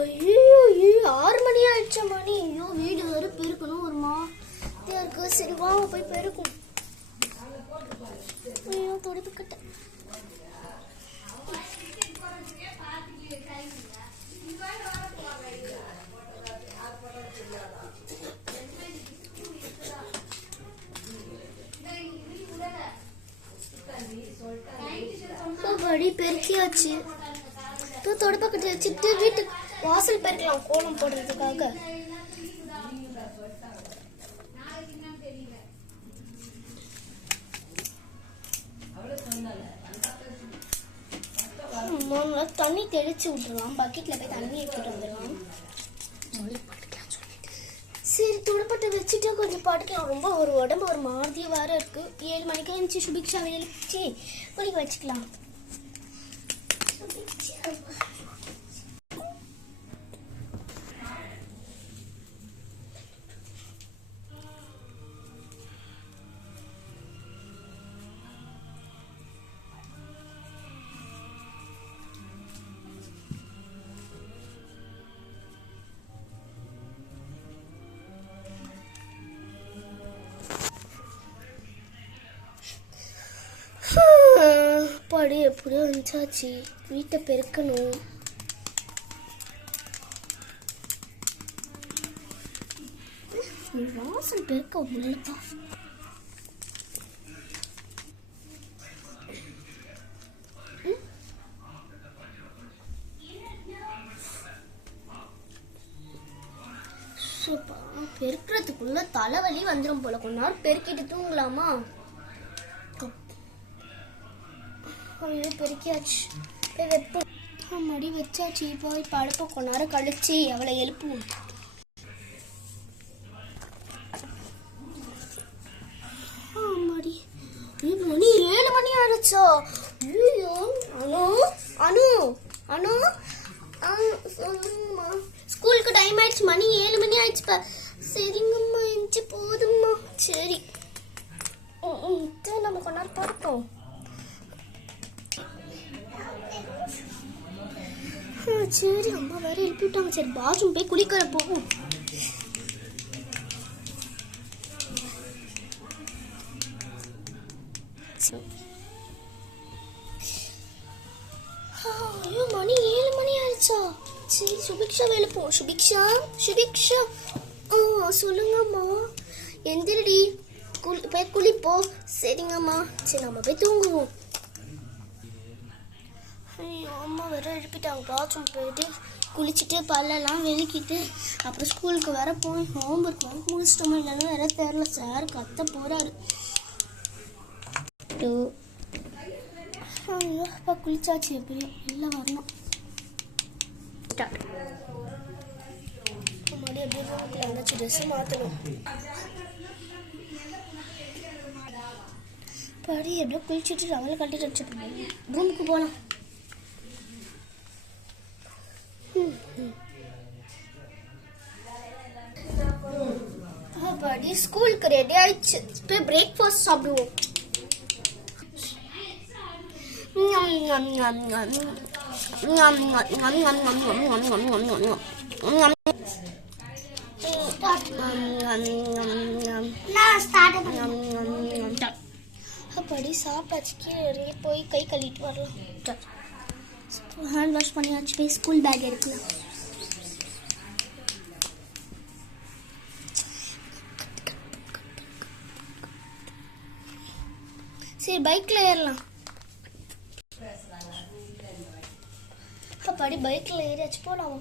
ஐயோ 6 மணி ஆயிடுச்சா மணி. ஐயோ வீடு வேற பெருக்கணும் ஒரு மாதிரியா இருக்கு. சரி வாங்க போய் பெருக்கும். ஐயோ துடைப்பு கட்ட. படி பெருக்கியாச்சு. துடைப்ப கட்டி வச்சுட்டு வீட்டுக்கு வாசல் பெருக்கலாம் கோலம் போடுறதுக்காக. தண்ணி தெளிச்சு விட்டுருலாம். பக்கெட்ல போய் தண்ணி எடுத்துட்டு வந்துடலாம். சரி துடைப்பட்ட வச்சுட்டு கொஞ்சம் படுக்கலாம். ரொம்ப ஒரு உடம்பு ஒரு மாதிரியா வேற இருக்கு. 7 மணிக்கு எழுந்துச்சு சுபிக்ஷா எழுச்சி குளிக்க வச்சுக்கலாம். படி எப்படியோ வந்துச்சாச்சு. வீட்டை பெருக்கணும். வாசல் பெருக்க முடியலப்பா. பெருக்கிறதுக்குள்ள தலைவலி வந்துடும் போல. கொஞ்ச நேரம் பெருக்கிட்டு தூங்கலாமா? ஐயோ பெருக்கியாச்சு. போய் வெப்ப மடி வச்சாச்சு. போய் படுப்போம். கொஞ்ச நேரம் கழிச்சு அவளை எழுப்புவோம். மடி மணி 7 மணி ஆயிடுச்சா? ஐயோ அனு அனு அனு சொல்லுங்கம்மா. ஸ்கூலுக்கு டைம் ஆயிடுச்சு. மணி 7 மணி ஆயிடுச்சுப்பா. சரிங்கம்மா எஞ்சி போதும்மா. சரி நம்ம கொஞ்ச நேரம் படுப்போம். சரி அம்மா வேற எழுப்பிட்டாங்க. சரி பாத்ரூம் போய் குளிக்கிற போகும். ஐயோ மணி 7 மணி ஆயிடுச்சா? சரி சுபிக்ஷா எழுப்போம். சுபிக்ஷா சுபிக்ஷா சொல்லுங்கம்மா. எந்திரடி போய் குளிப்போ. சரிங்கம்மா. சரி நம்ம போய் தூங்குவோம். ஐயோ அம்மா வேற எழுப்பிட்டாங்க. பாத்ரூம் போயிட்டு குளிச்சுட்டு பல்லெல்லாம் வெளுக்கிட்டு அப்புறம் ஸ்கூலுக்கு வேற போய் ஹோம்ஒர்க் வேற முடிச்சிட்டோமா இல்லைன்னா வேற தெரியல. சார் கத்த போறாரு. ஐயோ அப்பா குளிச்சாச்சு. எப்படியும் இல்லை வரணும். மறுபடியும் எப்படி ரூமுக்குள்ள வந்தாச்சு. ட்ரெஸ் மாற்றணும். படி எப்படியோ குளிச்சுட்டு ரவலை கட்டிட்டு வச்சுட்டு ரூமுக்கு போகலாம். படி ஸ்கூலுக்கு ரெடி ஆயிடுச்சு. போய் பிரேக்ஃபாஸ்ட் சாப்பிடுவோம். படி சாப்பிட்டாச்சு. கீழே இறங்கி போய் கை கழுவிட்டு வரலாம். ஹேண்ட் வாஷ் பண்ணியாச்சு. போய் ஸ்கூல் பேக் எடுக்கலாம். சரி பைக்ல ஏறலாம். படி பைக்ல ஏறியாச்சு. போலாம்.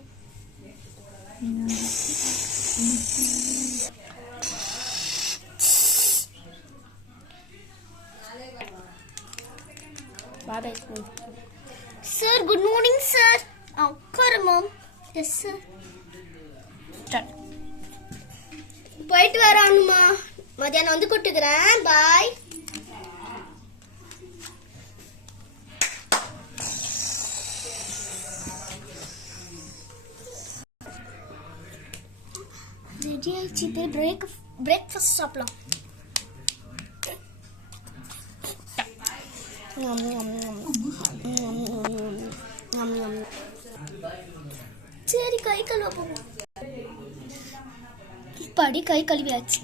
Bye. Sir, good morning, sir. Come on. Yes, sir. Start. போயிட்டு வரானுமா. மதியானம் வந்து கூட்டுக்கிறேன். பாய். ரெடி ஆயிடுச்சு. போய் பிரேக்ஃபாஸ்ட் சாப்பிடலாம். சரி கை கை கழுவ போவோம். படி கை கழுவியாச்சு.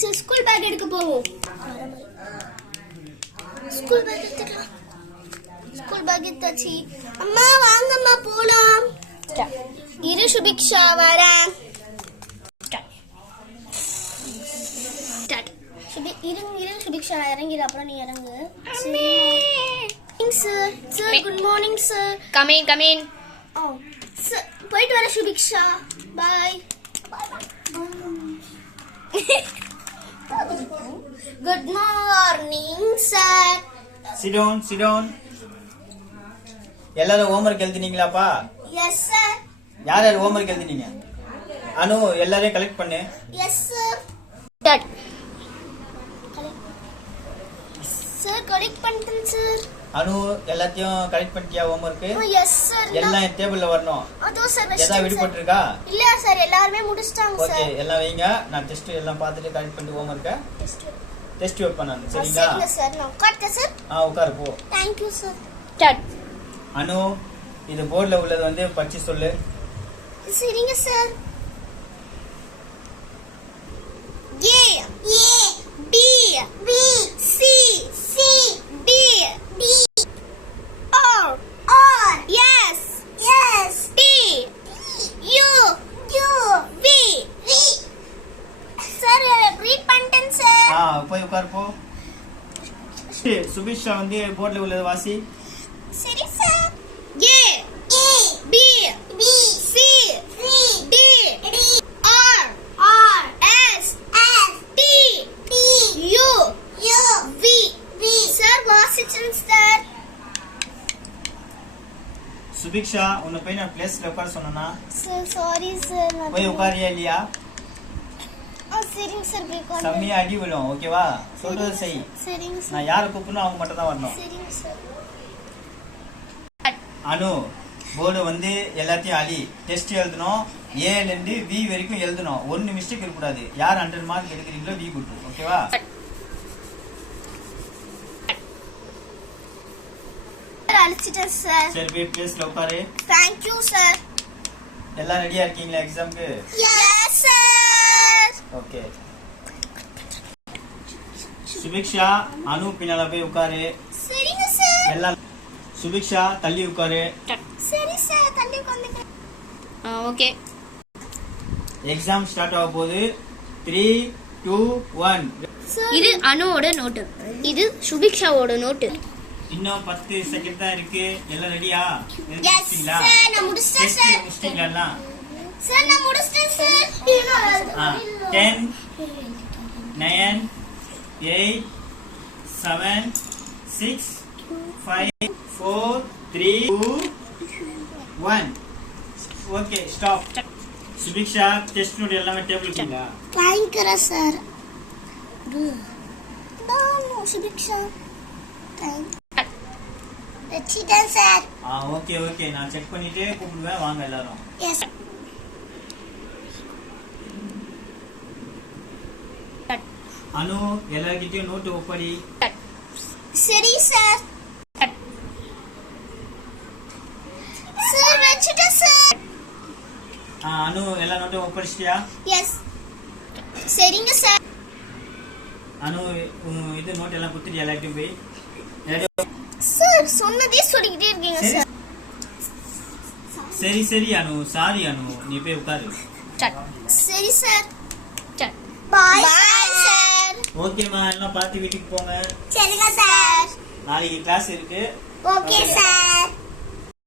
சரி ஸ்கூல் பேக் எடுக்க போவோம். ஸ்கூல் பேக் எடுத்துக்கலாம். ஸ்கூல் பேக் எடுத்தாச்சு. அம்மா வாங்கம்மா போலாம். இரு சுபிக்ஷா வரேன். இருங்க சுபிக்ஷா இறங்கிடு, அப்புறம் நீ இறங்கு. Sir sir good morning sir. Come in. Sir போயிட்டு வர Subiksha. Bye. Good morning sir. Sit down. எல்லாரும் ஹோம்வொர்க் எழுதினீங்களாப்பா? Yes sir. யார் யார் ஹோம்வொர்க் எழுதினீங்க? அனு எல்லாரையும் கலெக்ட் பண்ணு. Yes sir. சார் கலெக்ட் பண்ணிட்டேன் சார். அனு எல்லாத்தையும் கலெக்ட் பண்ணிட்டியா ஹோம்வொர்க்? Yes sir. எல்லாம் டேபிள்ல வரணும். அதோ சார் எதா விடுபட்டு இருக்கா? இல்ல சார் எல்லாரும் முடிச்சிட்டாங்க சார். ஓகே எல்லாம் வைங்க. நான் டெஸ்ட் எல்லாம் பார்த்துட்டு கலெக்ட் பண்ணிட்டு ஹோம்வொர்க்க டெஸ்ட் வைப்பேன் நான். சரிங்களா? சரிங்க சார். நான் உட்கார்க்க சார். உட்காரு போ. Thank you sir. அனு இது போர்டுல உள்ளது வந்து படிச்சு சொல்லு. சரிங்க sir. A B B C C D D R R yes yes T U U V V sir read பண்ணிட்டேன் சார். போய் உட்காரு போ. சுபிக்ஷா வந்து போர்டுல உள்ளது வாசி. சரி sir. A B B C D D R R S S T T U U V V sir வாசிச்சேன் சார். சுபிக்ஷா உன்னை போய் நான் பிளேஸ்ல உட்கார சொன்னா சார் சாரி சார். போய் உட்காரியா இல்லையா? சரிங்க சார். போய் உட்காருங்க. செம்மையா அடி விழும். ஓகேவா? சொல்றது செய். சரிங்க சார். நான் யாரை கூப்பிடணும் அவங்க மட்டும் தான் வரணும். சரிங்க சார். அனு போர்டு வந்து எல்லாத்தையும் அடி டெஸ்ட் எழுதணும். ஏல இருந்து வி வரைக்கும் எழுதணும். ஒன்னு மிஸ்டேக் இருக்கக்கூடாது. யார் 100 மார்க் எடுக்கிறீங்களோ வி கொடுத்து. ஓகேவா? அழிச்சிட்டேன் சார். சரி போய் பிளேஸ்ல உட்காரு. Thank you sir. எல்லாம் ரெடியா இருக்கீங்களா எக்ஸாம்க்கு? Yes sir. ஓகே. சுபிக்ஷா அனு பின்னால போய் உட்காரு. சரிங்க சார். எல்லாம் சுபிக்ஷா தள்ளி உட்காரு. சரி சார். தள்ளி உட்கார்ந்துங்க. ஓகே. எக்ஸாம் ஸ்டார்ட் ஆக போகுது. 3 2 1. இது அனுவோட நோட்டு, இது சுபிக்ஷாவோட நோட்டு. இன்னும் 10 செகண்ட் தான் இருக்கு. எல்லாம் ரெடியா? Yes sir. நான் முடிச்சிட்டேன் சார். முடிச்சிட்டீங்களா? சார் நான் முடிச்சிட்டேன் sir. 10 9 8 7 6 5 4 3 2 1. Okay stop. Subiksha test note எல்லாமே டேபிள் இருக்குங்களா? பயங்கர சார். நானு சுபிக்ஷா வச்சிட்டேன் சார். ஓகே ஓகே நான் செக் பண்ணிட்டு கூப்பிடுவேன். வாங்க எல்லாரும். எஸ். அனு எல்லார்கிட்டயும் நோட்டு ஒப்படி. சரி சார். சார் வச்சிட்டேன் சார். அனு எல்லா நோட்டும் ஒப்படிச்சிட்டியா? எஸ். சரிங்க சார். அனு இது நோட் எல்லாம் கொடுத்துட்டியா எல்லார்கிட்டயும் போய்? சார் சொன்னதே சொல்லிக்கிட்டே இருக்கீங்க சார். சரி சரி அனு சாரி அனு நீ போய் உட்காரு. சரி சார். Bye sir. ஓகேமா எல்லாம் பார்த்து வீட்டுக்கு போங்க. சரிங்க சார். நாளைக்கு கிளாஸ் இருக்கு. Okay sir.